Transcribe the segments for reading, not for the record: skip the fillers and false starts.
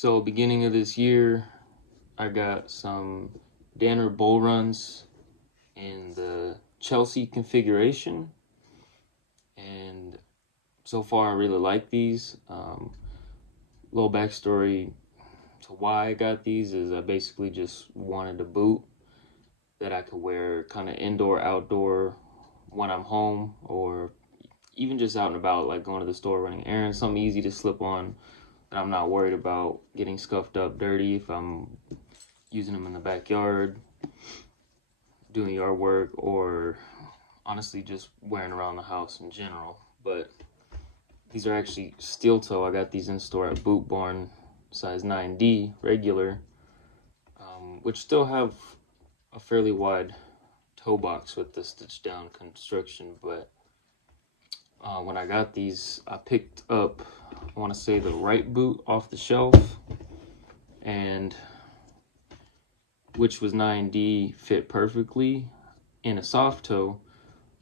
So beginning of this year, I got some Danner bull runs in the Chelsea configuration, and so far I really like these. Little backstory to why I got these is I basically just wanted a boot that I could wear kind of indoor, outdoor when I'm home, or even just out and about, like going to the store, running errands, something easy to slip on that I'm not worried about getting scuffed up, dirty if I'm using them in the backyard, doing yard work, or honestly just wearing around the house in general. But these are actually steel toe. I got these in store at Boot Barn, size 9D regular, which still have a fairly wide toe box with the stitch down construction. But when I got these, I picked up, I want to say, the right boot off the shelf, and which was 9D, fit perfectly in a soft toe.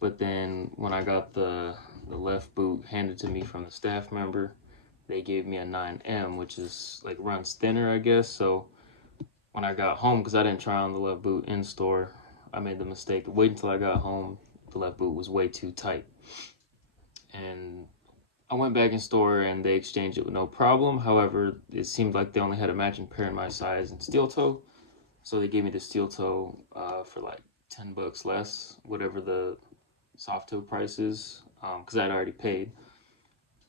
But then when I got the left boot handed to me from the staff member, they gave me a 9M, which is like runs thinner, I guess. So when I got home, because I didn't try on the left boot in store, I made the mistake of waiting until I got home. The left boot was way too tight. And I went back in store and they exchanged it with no problem. However, it seemed like they only had a matching pair in my size and steel toe. So they gave me the steel toe for like $10 less, whatever the soft toe prices, because I'd already paid.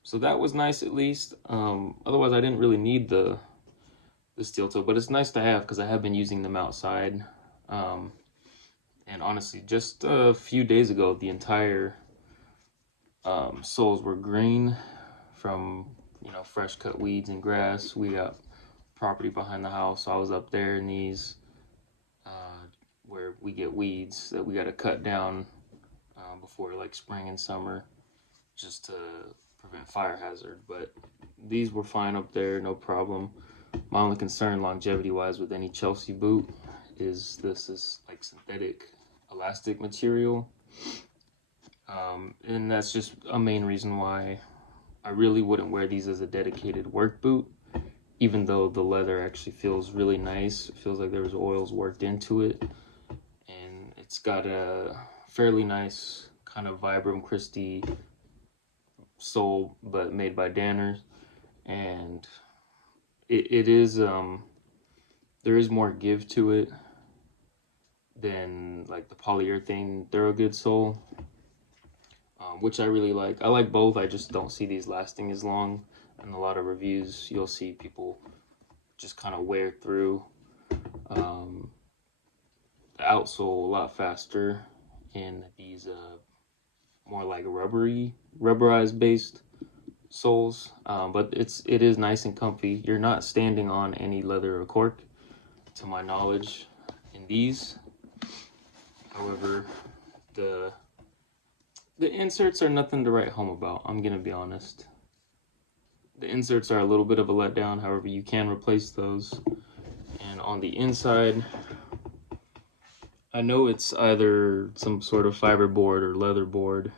So that was nice at least. Otherwise, I didn't really need the steel toe, but it's nice to have because I have been using them outside. And honestly, just a few days ago, the entire soles were green from fresh cut weeds and grass. We got property behind the house, so I was up there in these where we get weeds that we got to cut down before like spring and summer, just to prevent fire hazard. But these were fine up there, no problem. My only concern longevity wise with any Chelsea boot is this is like synthetic elastic material, and that's just a main reason why I really wouldn't wear these as a dedicated work boot, even though the leather actually feels really nice. It feels like there was oils worked into it, and it's got a fairly nice kind of Vibram Christie sole, but made by Danner. And it is there is more give to it than like the polyurethane Thorogood sole, which I really like. I like both. I just don't see these lasting as long. In a lot of reviews, you'll see people just kind of wear through the outsole a lot faster in these more like rubberized based soles. But it is nice and comfy. You're not standing on any leather or cork, to my knowledge, in these. However, the inserts are nothing to write home about. I'm gonna be honest. The inserts are a little bit of a letdown. However, you can replace those. And on the inside, I know it's either some sort of fiberboard or leather board.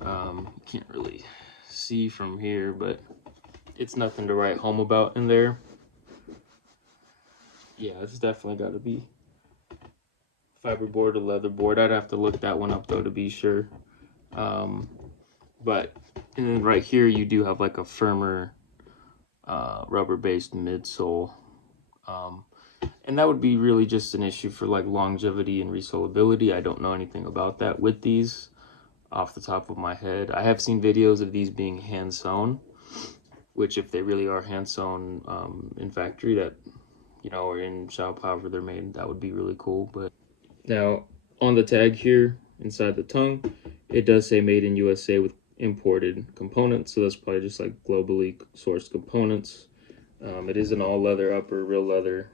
Can't really see from here, but it's nothing to write home about in there. Yeah, it's definitely got to be fiberboard or leather board. I'd have to look that one up though to be sure. But and then right here you do have like a firmer rubber-based midsole. And that would be really just an issue for like longevity and resolability. I don't know anything about that with these off the top of my head. I have seen videos of these being hand sewn, which if they really are hand sewn in factory that, or in shop, however they're made, that would be really cool. But now on the tag here inside the tongue, it does say made in USA with imported components. So that's probably just like globally sourced components. It is an all leather upper, real leather.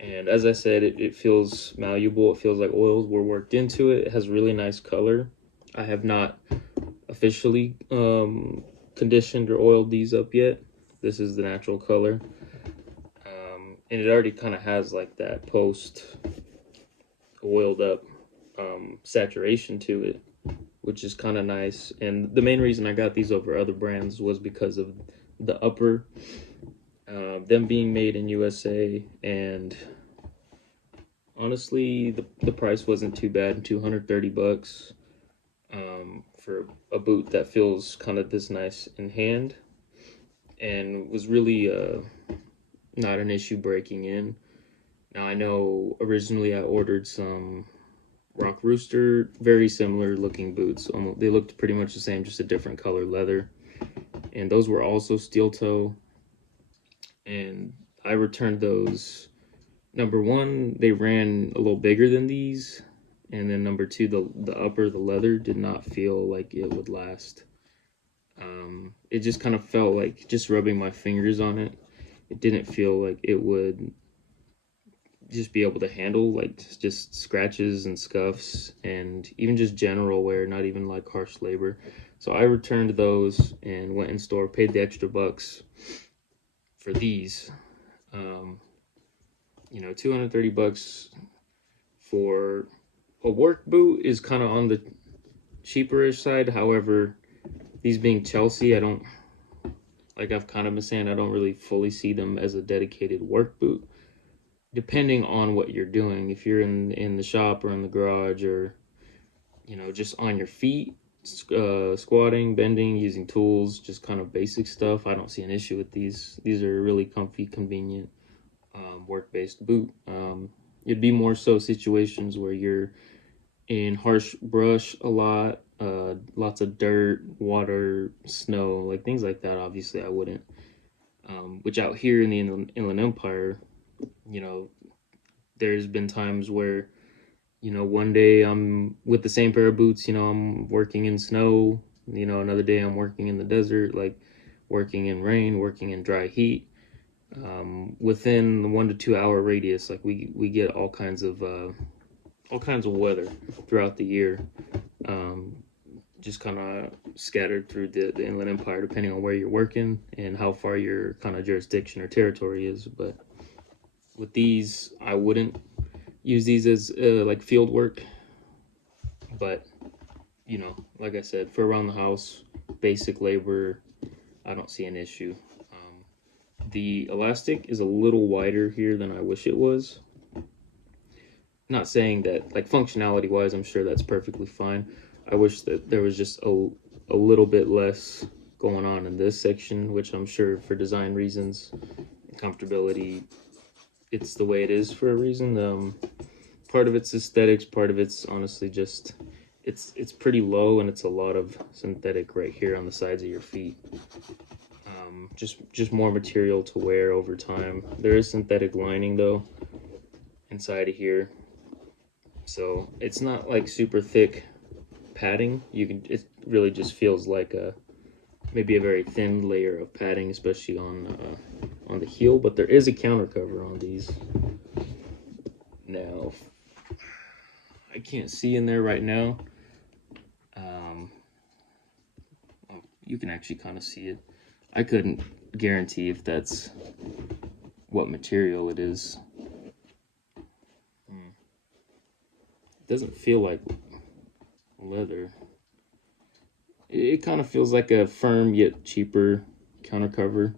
And as I said, it feels malleable. It feels like oils were worked into it. It has really nice color. I have not officially conditioned or oiled these up yet. This is the natural color. And it already kind of has like that post oiled up saturation to it, which is kind of nice. And the main reason I got these over other brands was because of the upper Them being made in USA, and honestly, the price wasn't too bad, $230 for a boot that feels kind of this nice in hand, and was really not an issue breaking in. Now I know originally I ordered some Rock Rooster, very similar looking boots. Almost, they looked pretty much the same, just a different color leather, and those were also steel toe. And I returned those. Number one, they ran a little bigger than these, and then number two, the leather did not feel like it would last. It just kind of felt like just rubbing my fingers on it. It didn't feel like it would just be able to handle like just scratches and scuffs and even just general wear, not even like harsh labor. So I returned those and went in store, paid the extra bucks for these. Um, $230 for a work boot is kind of on the cheaperish side. However, these being Chelsea, I don't, like I've kind of been saying, I don't really fully see them as a dedicated work boot. Depending on what you're doing, if you're in the shop or in the garage, or just on your feet, squatting, bending, using tools, just kind of basic stuff, I don't see an issue with these. These are really comfy, convenient, work-based boot. It'd be more so situations where you're in harsh brush a lot, lots of dirt, water, snow, like things like that. Obviously I wouldn't, which out here in the Inland Empire, you know, there's been times where, one day I'm with the same pair of boots, I'm working in snow, another day I'm working in the desert, like working in rain, working in dry heat. Within the 1 to 2 hour radius, like we get all kinds of weather throughout the year, just kind of scattered through the Inland Empire, depending on where you're working and how far your kind of jurisdiction or territory is. But with these, I wouldn't use these as like field work, but like I said, for around the house, basic labor, I don't see an issue. The elastic is a little wider here than I wish it was. Not saying that, like, functionality wise, I'm sure that's perfectly fine. I wish that there was just a little bit less going on in this section, which I'm sure for design reasons and comfortability, it's the way it is for a reason. Part of it's aesthetics, part of it's honestly just it's pretty low, and it's a lot of synthetic right here on the sides of your feet. Just more material to wear over time. There is synthetic lining though inside of here, so it's not like super thick padding. It really just feels like maybe a very thin layer of padding, especially on the heel. But there is a counter cover on these. Now I can't see in there right now. You can actually kind of see it. I couldn't guarantee if that's what material it is. It doesn't feel like leather. It kind of feels like a firm yet cheaper counter cover.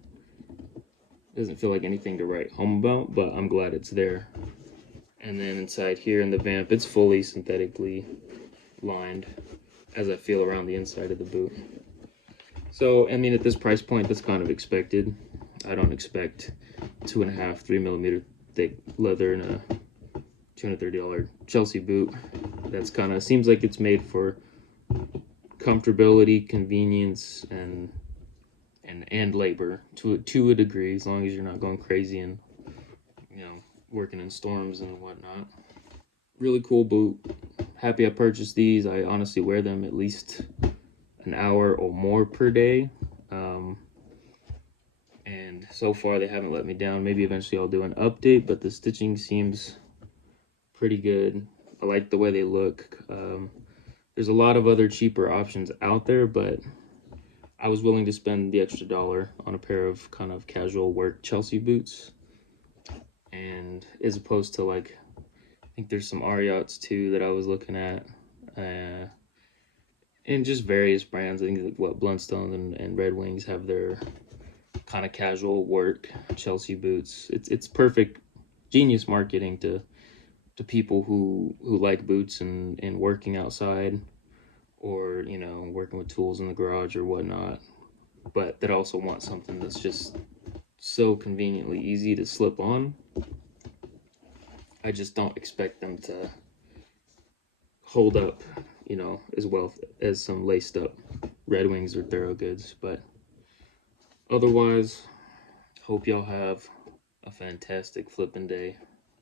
Doesn't feel like anything to write home about, but I'm glad it's there. And then inside here in the vamp, it's fully synthetically lined, as I feel around the inside of the boot. So, I mean, at this price point, that's kind of expected. I don't expect 2.5, 3 millimeter thick leather in a $230 Chelsea boot. That's kind of seems like it's made for comfortability, convenience, and labor to a degree, as long as you're not going crazy and working in storms and whatnot. Really cool boot. Happy I purchased these. I honestly wear them at least an hour or more per day, and so far they haven't let me down. Maybe eventually I'll do an update, but the stitching seems pretty good. I like the way they look. There's a lot of other cheaper options out there, but I was willing to spend the extra $1 on a pair of kind of casual work Chelsea boots, and as opposed to, like, I think there's some Ariats too that I was looking at, and just various brands. I think like Bluntstone and Red Wings have their kind of casual work Chelsea boots. It's perfect, genius marketing to people who like boots and working outside, or working with tools in the garage or whatnot, but that also want something that's just so conveniently easy to slip on. I just don't expect them to hold up, as well as some laced up Red Wings or Thorogoods. But otherwise, hope y'all have a fantastic flipping day.